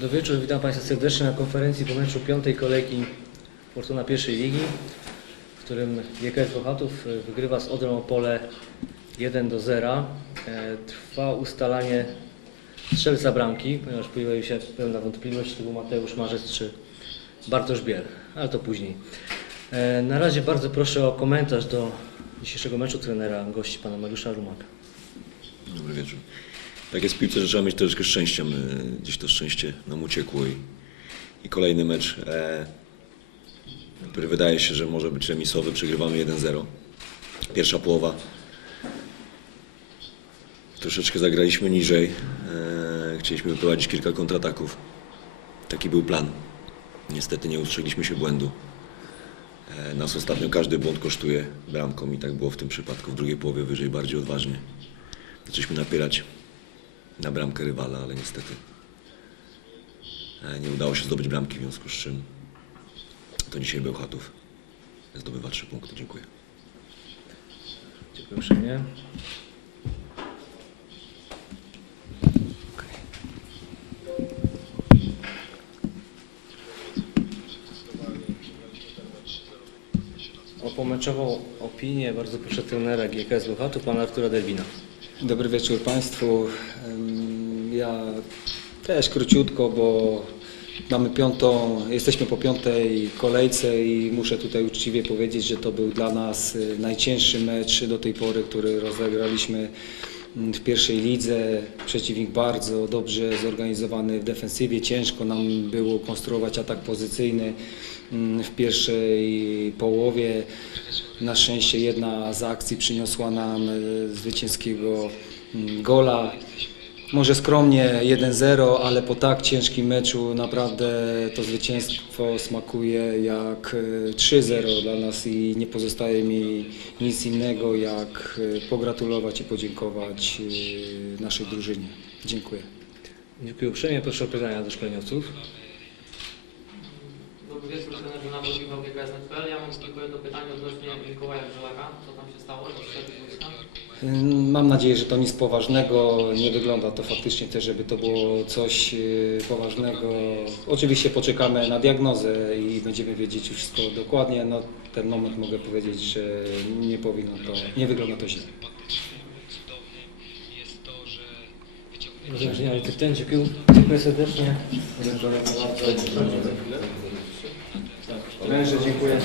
Dobry wieczór, witam Państwa serdecznie na konferencji po meczu piątej kolejki Fortuna pierwszej ligi, w którym GKS Bełchatów e, wygrywa z Odrą Opole 1 do 0. E, Trwa ustalanie strzelca bramki, ponieważ pojawiła się pewna wątpliwość, czy był Mateusz Marzec czy Bartosz Biel, ale to później. E, Na razie bardzo proszę o komentarz do dzisiejszego meczu trenera gości pana Mariusza Rumaka. Dobry wieczór. Tak jest w piłce, że trzeba mieć troszeczkę szczęścia. My gdzieś to szczęście nam uciekło i, i kolejny mecz, e, który wydaje się, że może być remisowy. Przegrywamy 1-0. Pierwsza połowa. Troszeczkę zagraliśmy niżej. E, chcieliśmy wyprowadzić kilka kontrataków. Taki był plan. Niestety nie ustrzegliśmy się błędu. E, nas ostatnio każdy błąd kosztuje bramką i tak było w tym przypadku. W drugiej połowie wyżej, bardziej odważnie. Zaczęliśmy napierać na bramkę rywala, ale niestety e, nie udało się zdobyć bramki, w związku z czym to dzisiaj Bełchatów zdobywa trzy punkty. Dziękuję. Dziękuję uprzejmie. O pomeczową opinię bardzo proszę trenera GKS Bełchatów, pana Artura Derwina. Dobry wieczór Państwu. Ja też króciutko, bo mamy piątą, jesteśmy po piątej kolejce i muszę tutaj uczciwie powiedzieć, że to był dla nas y, najcięższy mecz do tej pory, który rozegraliśmy w pierwszej lidze. Przeciwnik bardzo dobrze zorganizowany w defensywie. Ciężko nam było konstruować atak pozycyjny mm, w pierwszej połowie. Na szczęście jedna z akcji przyniosła nam e, zwycięskiego mm, gola. Może skromnie 1-0, ale po tak ciężkim meczu naprawdę to zwycięstwo smakuje jak e, 3-0 dla nas i nie pozostaje mi nic innego jak e, pogratulować i podziękować e, naszej drużynie. Dziękuję. Dziękuję uprzejmie, proszę o pytania do szkoleniowców. Wieczór, trenerze na Michał GKS.pl. Ja mam tylko jedno pytanie odnośnie Mikołaja Grzelaka. Co tam się stało? Wojska? Mam nadzieję, że to nic poważnego. Nie wygląda to faktycznie też, żeby to było coś y, poważnego. Oczywiście poczekamy na diagnozę i będziemy wiedzieć już wszystko dokładnie. No, ten moment mogę powiedzieć, że nie powinno to, nie wygląda to źle. Nie ma ten. Dziękuję, dziękuję serdecznie. Trenerze, dziękuję.